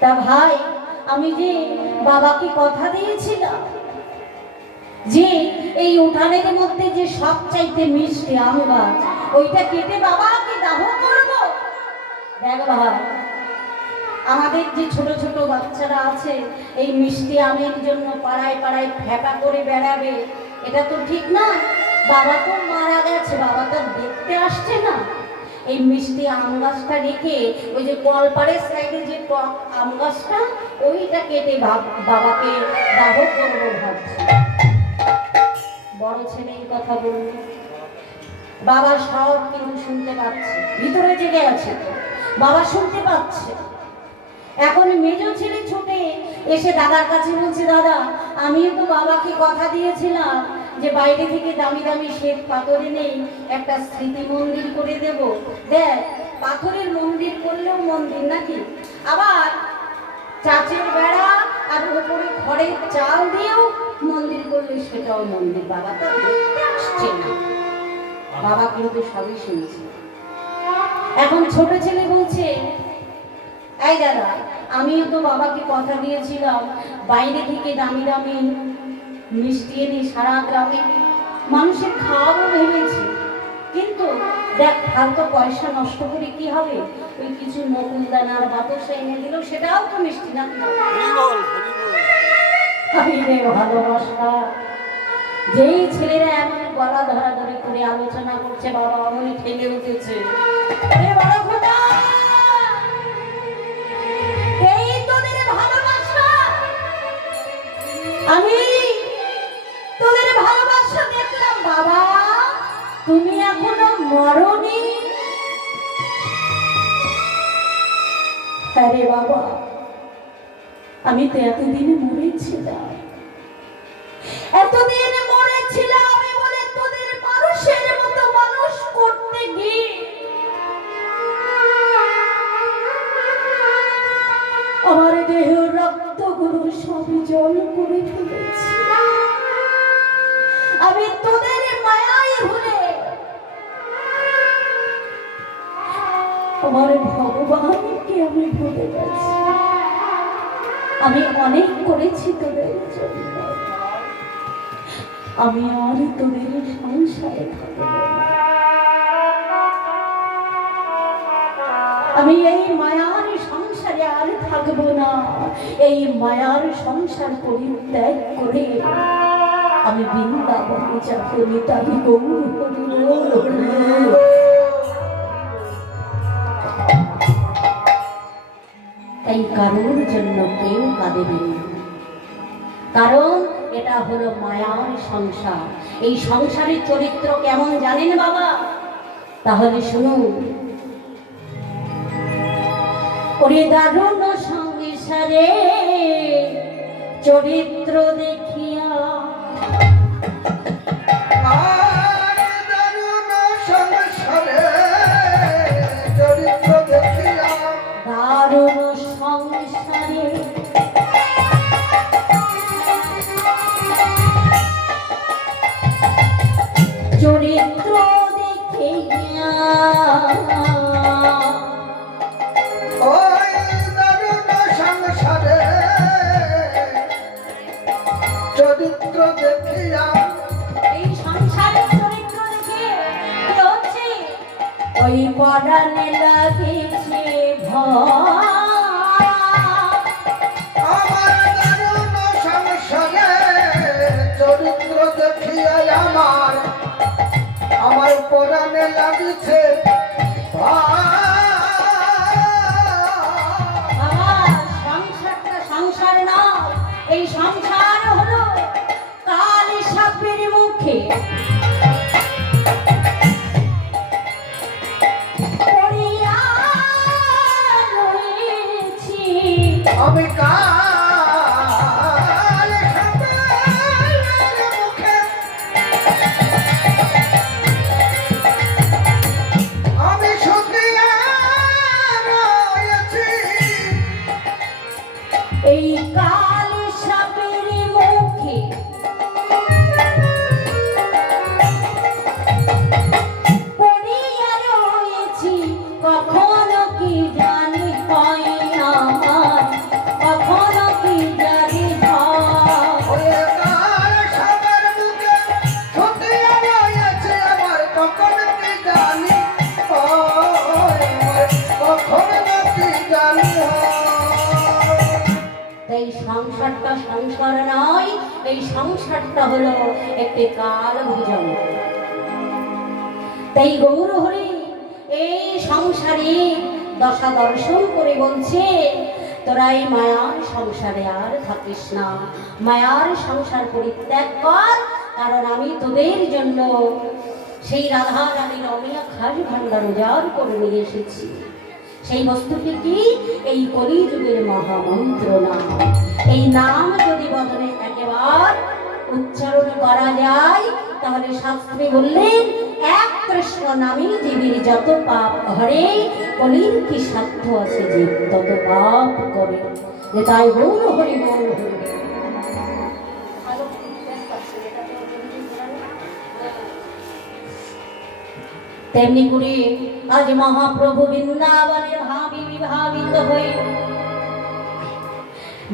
তা ভাই, আমি যে বাবাকে কথা দিয়েছিলাম যে এই উঠানের মধ্যে যে সবচাইতে মিষ্টি আম গাছ, ওইটা কেটে বাবাকে দাহ করব। দেখ ভাই, আমাদের যে ছোট ছোট বাচ্চারা আছে, এই মিষ্টি আমের জন্য পাড়ায় পাড়ায় ফেপা করে বেড়াবে, এটা তো ঠিক না। বাবা তো মারা গেছে, বাবা তো দেখতে আসছে না। এই মিষ্টি আম গাছটা রেখে ওই যে কলপাড়ের সাইডে যে টক আম গাছটা, ওইটা কেটে বাবাকে দাহ করবো ভাবছি। বড় ছেলে এই কথা বলল, বাবা সব কিন্তু শুনতে পাচ্ছে, ভিতরে জেগে আছে, বাবা শুনতে পাচ্ছে। এখন মেজ ছেলে ছুটে এসে দাদার কাছে বলছে, দাদা, আমিও তো বাবাকে কথা দিয়েছিলাম যে বাইরে থেকে দামি দামি শ্বেত পাথর এনে একটা স্মৃতি মন্দির করে দেব। দেখ, পাথরের মন্দির করলেও মন্দির নাকি, আবার চাচের বেড়া আর উপরে খড়ের চাল দিয়েও মন্দির করলে সেটাও মন্দির। বাবা তো দেখতে আসছে না, বাবা কিন্তু সবই শুনছে। এখন ছোট ছেলে বলছে, এই দাদা, আমিও তো বাবাকে কথা দিয়েছিলাম বাইরে থেকে দামি দামি মিষ্টি এনে সারা গ্রামে মানুষের খাওয়াবো ভেবেছি, কিন্তু দেখ, ফালতু পয়সা নষ্ট করে কি হবে, ওই কিছু নকুল দানার বাতাসা এনে দিল, সেটাও তো মিষ্টি না। ভালোবাসা, যেই ছেলেরা এমন গলা ধরাধরি করে আলোচনা করছে, বাবা অমনি ঠেলে উঠেছে, এই তোদের ভালোবাসা, আমি তোদের ভালোবাসা দেখলাম বাবা, তুমি এখনো মরনি। আরে বাবা, আমি তো এতদিন মরেছিলাম, এতদিন মরেছিলাম আমি বলে তোদের মানুষের মতো মানুষ করতে গিয়ে আমার দেহ রক্তগুলো সবই জল করে ফেলেছি। আমি তোদের মায়ায় ভুলে আমার ভগবানকে আমি ভুলে গেছি। আমি অনেক করেছি তোদের জন্য, আমি আর তোদের সংসারে থাকবো না। আমি এই মায়ার সংসারে আর থাকবো না। এই মায়ার সংসার পরিত্যাগ করে আমি বৃন্দাবনে যাবো। নিতাই গৌর হরি। এই কারোর জন্য কেউ কাঁদেনি, কারণ এটা হলো মায়ার সংসার। এই সংসারের চরিত্র কেমন জানেন বাবা? তাহলে শুনুন। ওরে দারুণ সংসারে চরিত্র দেখিয়া, দারুণ সংসারে চরিত্র দেখিয়া, দারুণ সংসারে পরাণে লাগিছে ভয় আমার দারুণ সংসারে চরিত্র দেখিয়া আমার পরাণে লাগিছে আমার সংসারটা সংসার নয়, এই সংসার হলো কাল সাপের মুখে পড়িয়া রয়েছি। আমি কাল সাপের মুখে আমি শুকিয়া রয়েছি। এই কাল সাপের মুখে পড়িয়া রয়েছি, কখনো কি জানি হয় আমার, কখনো কি জানি হয়। ওই কাল সাপের মুখে শুকিয়া রয়েছি আমার, কখন কি জানি হয়, কখন কি জানি হয়। তাই সংসারটা সংসার নয়, এই সংসারটা হলো একটি কাল ভোজন। তাই গৌর হরি এই সংসারে দশা দর্শন করে বলছে, তোরা এই মায়ার সংসারে আর থাকিস না, মায়ার সংসার পরিত্যাগ কর, কারণ আমি তোদের জন্য সেই রাধা রানীর অমিয়া খাস ভান্ডার উজাড় করে নিয়ে এসেছি। সেই বস্তুটি কি? এই কলিযুগের মহামন্ত্র নাম। এই নাম যদি বদনে একেবার উচ্চারণ করা যায়, তাহলে শাস্ত্রে বললেন, এক কৃষ্ণ নামে জীবের যত পাপ হরে, কলির কি সাধ্য আছে যে তত পাপ করে। যে তাই গৌর হরি গৌর হরি। তেমনি করে আজ মহাপ্রভু বৃন্দাবনের ভাবি বিভাবিত হয়ে,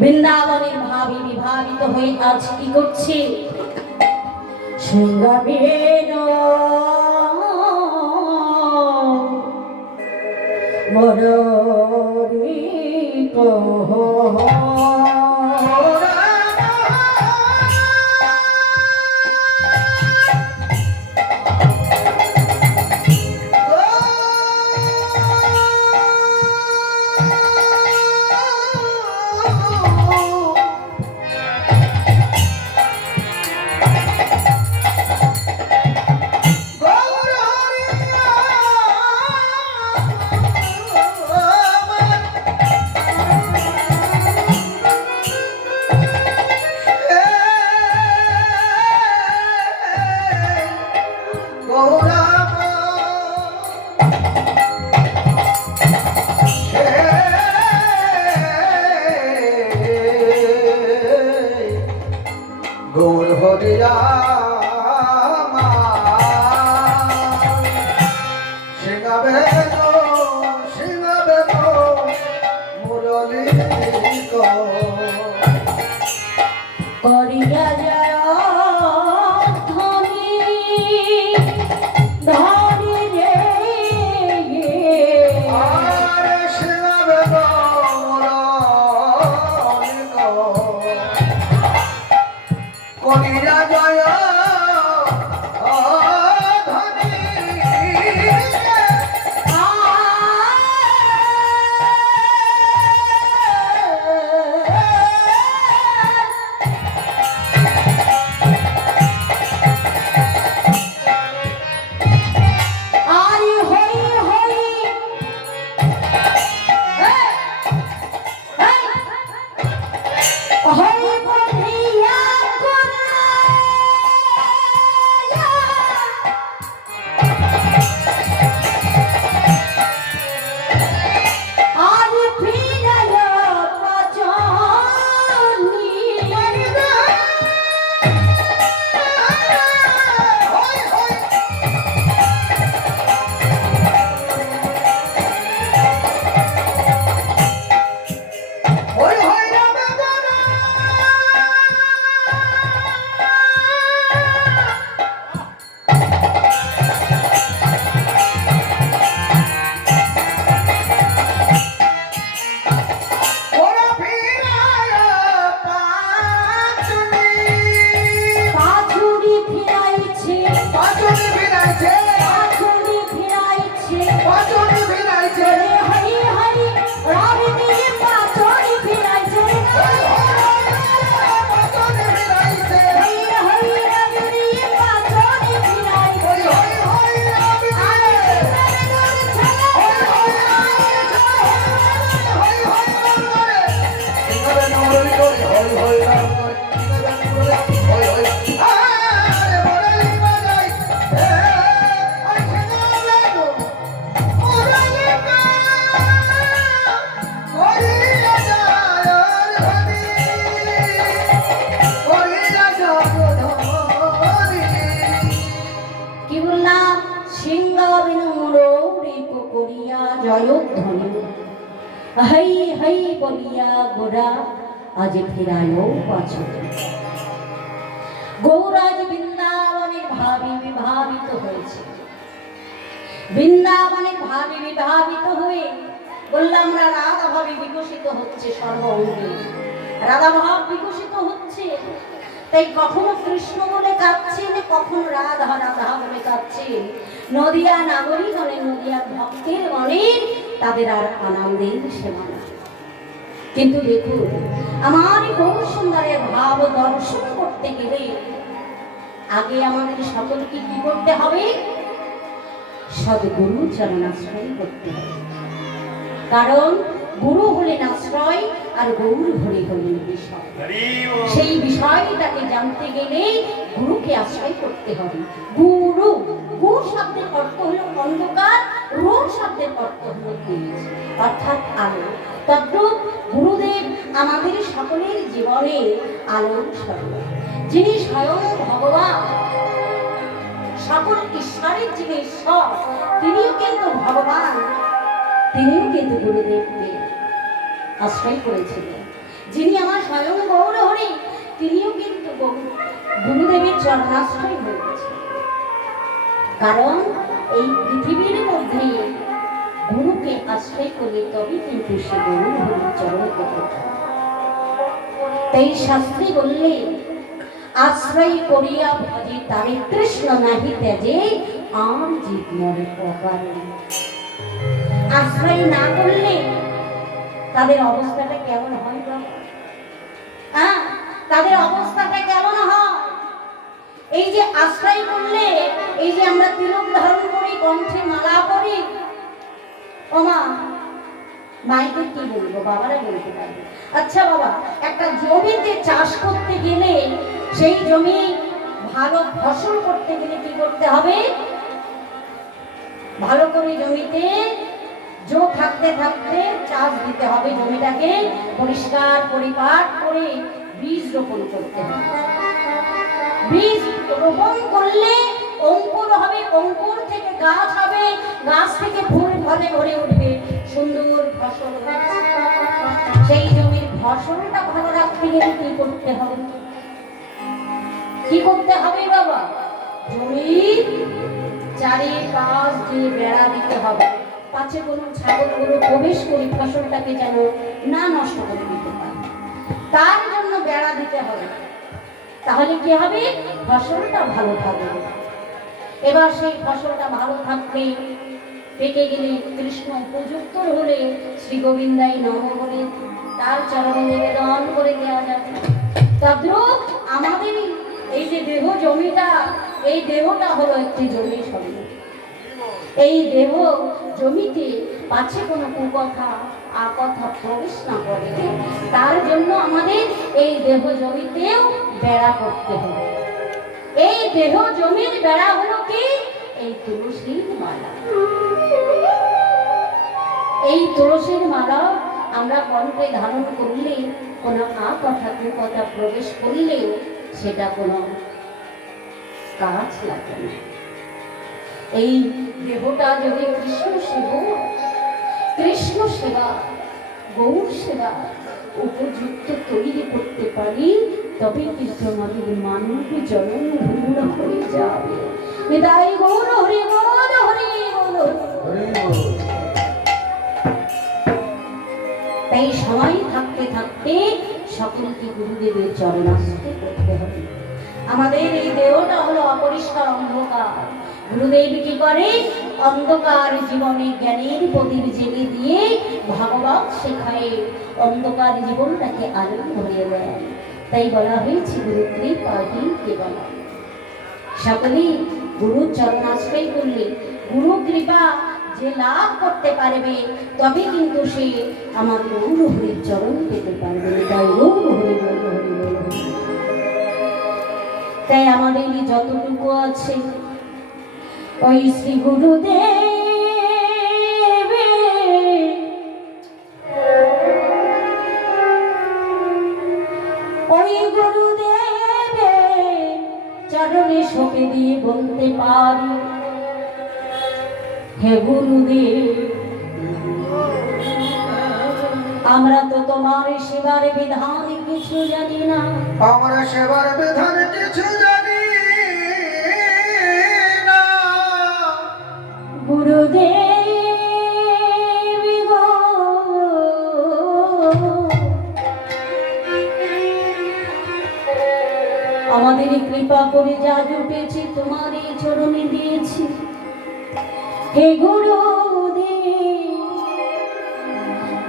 বৃন্দাবনের ভাবি বিভাবিত হয়ে আজ কি করছে? সিংহাবেন মররি কহ গৌর হরিয়া সিংহাবে মুরলী করিয়া যায় ধনী ধনী রে সিংহাবে মুরলী করিয়া জয় ধনী হাই হাই বলিয়া গোরা আজ ফিরায়ও পাছন। গৌরাজ বৃন্দাবনের ভাবে বিভাবিত হয়েছে। বৃন্দাবনের ভাবে বিভাবিত হয়ে বললাম না, রাধা ভাবে বিকশিত হচ্ছে সর্ব অঙ্গে, রাধা ভাব বিকশিত হচ্ছে। তাই কখনো কৃষ্ণ বলে কাঁদছেন, কখনো রাধা রাধা বলে কাঁদছেন। নদিয়া নাগরিকগণে, নদিয়া ভক্তের মনে তাদের আর আনন্দের সীমা নাই। কিন্তু দেখুন, আমার গৌর সুন্দরের ভাব দর্শন করতে গেলে আগে আমাদের সকলকে কি করতে হবে? সদ্গুরু চরণাশ্রয় করতে হবে। কারণ গুরু হলেন আশ্রয় আর গৌর হলেন বিষয়। সেই বিষয়টাকে জানতে গেলে গুরুকে আশ্রয় করতে হবে। গুরু, গু শব্দের অর্থ হলো অন্ধকার, রু শব্দের অর্থ হলো তেজ, অর্থাৎ আলো। তদ্রূপ গুরুদেব আমাদের সকলের জীবনে আলোর স্বরূপ, যিনি স্বয়ং ভগবান, সকল ঈশ্বরের যিনি ঈশ্বর, তিনিও কিন্তু ভগবান, তিনিও কিন্তু গুরুদেবকে আশ্রয় করেছিলেন। যিনি আমার স্বয়ং গৌর হরি, তিনিও কিন্তু গুরুদেবের চরণাশ্রয় হয়েছে। কারণ এই পৃথিবীর মধ্যে গুরুকে আশ্রয় করলে তবে কিন্তু সে গৌর হরির চরণ পেতে। তাই শাস্ত্রী বললে, আশ্রয় করিয়া ভজে তারে কৃষ্ণ নাহি ত্যাজে আর জীব মরে অকারণে। আশ্রয় না করলে তাদের অবস্থাটা কেমন হয় বাবা? তাদের অবস্থাটা কেমন হয়? এই যে আশ্রয় করলে, এই যে আমরা তিলক ধারণ করি, কণ্ঠে মালা করি, ও মা, মাইকে কি বলবো, বাবারা বলতে পারবে। আচ্ছা বাবা, একটা জমিতে চাষ করতে গেলে, সেই জমি ভালো ফসল করতে গেলে কি করতে হবে? ভালো করে জমিতে জো থাকতে থাকতে চাষ দিতে হবে, জমিটাকে পরিষ্কার পরিপাট করে বীজ রোপণ করতে হবে। বীজ রোপণ করলে অঙ্কুর হবে, অঙ্কুর থেকে গাছ হবে, গাছ থেকে ফুল ফলে ভরে উঠবে, সুন্দর ফসল হবে। সেই জমির ফসলটা ভালো রাখতে গেলে কি করতে হবে? কি করতে হবে বাবা? জমির চারিপাশ দিয়ে বেড়া দিতে হবে, পাছে কোনো ছাগল গরু প্রবেশ করে ফসলটাকে যেন না নষ্ট করে দিতে পারে, তার জন্য বেড়া দিতে হবে। তাহলে কি হবে? ফসলটা ভালো থাকবে। এবার সেই ফসলটা ভালো থাকবে, পেকে গেলে, কৃষ্ণ উপযুক্ত হলে শ্রী গোবিন্দাই নম বলে তার চরণে নিবেদন করে দেওয়া যাবে। তদ্রূপ আমাদের এই যে দেহ জমিটা, এই দেহটা হলো একটি জমি স্বরূপ। এই দেহ জমিতে পাছে কোনো কুকথা আকথা প্রবেশ না করে, তার জন্য আমাদের এই দেহ জমিতেও বেড়া করতে হবে। এই দেহ জমির বেড়া হলো কি? এই তুলসীর মালা। এই তুলসীর মালা আমরা কণ্ঠে ধারণ করলে কোনো আকথা কুকথা প্রবেশ করলে সেটা কোনো কাজ লাগে না। এই দেহটা যদি কৃষ্ণ সেবা গৌর সেবা উপযুক্ত তৈরি করতে পারি, তবে কিন্তু আমাদের মানব জন্ম ধন্য হয়ে যাবে। বিদায় গৌর হরি বল, হরি বল। তাই সময় থাকতে থাকতে সকলকে গুরুদেবের চরণাশ্রয় করতে হবে। আমাদের এই দেহটা হলো অপরিষ্কার অন্ধকার। গুরুদেব কি করে? অন্ধকার জীবনে জ্ঞানের প্রদীপ জেলে দিয়ে ভাগবত শেখায়, অন্ধকার জীবনটাকে আলো ভরিয়ে দেয়। তাই বলা হয়েছে গুরু কৃপাহি কেবল। সকলেই গুরুর চরণাশ্রয় করলে গুরু কৃপা যে লাভ করতে পারবে, তবে কিন্তু সে আমার গৌর হরির চরণ পেতে পারবে। তাই গৌর হরি বল, হরি বল, হরি। তাই আমাদের যতটুকু আছে ওই শ্রী গুরুদেব, ওই গুরুদেব চরণে সঁপে দিয়ে বলতে পারি, হে গুরুদেব আমরা তো তোমার সেবার বিধান কিছু জানি না। আমরা সেবার বিধান কিছু জানি না। গুরুদেব গো, আমাদের কৃপা করে যা জুটেছি তোমার এই চরণে দিয়েছি। হে গুরুদেব,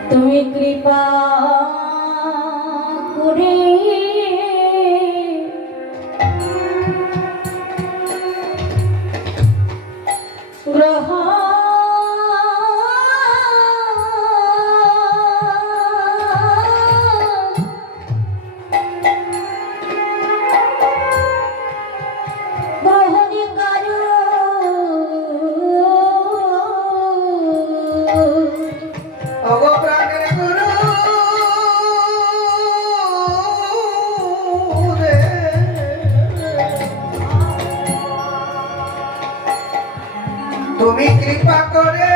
তুমি কৃপা করে ওগো প্রাণের গুরু রে, তুমি কৃপা করে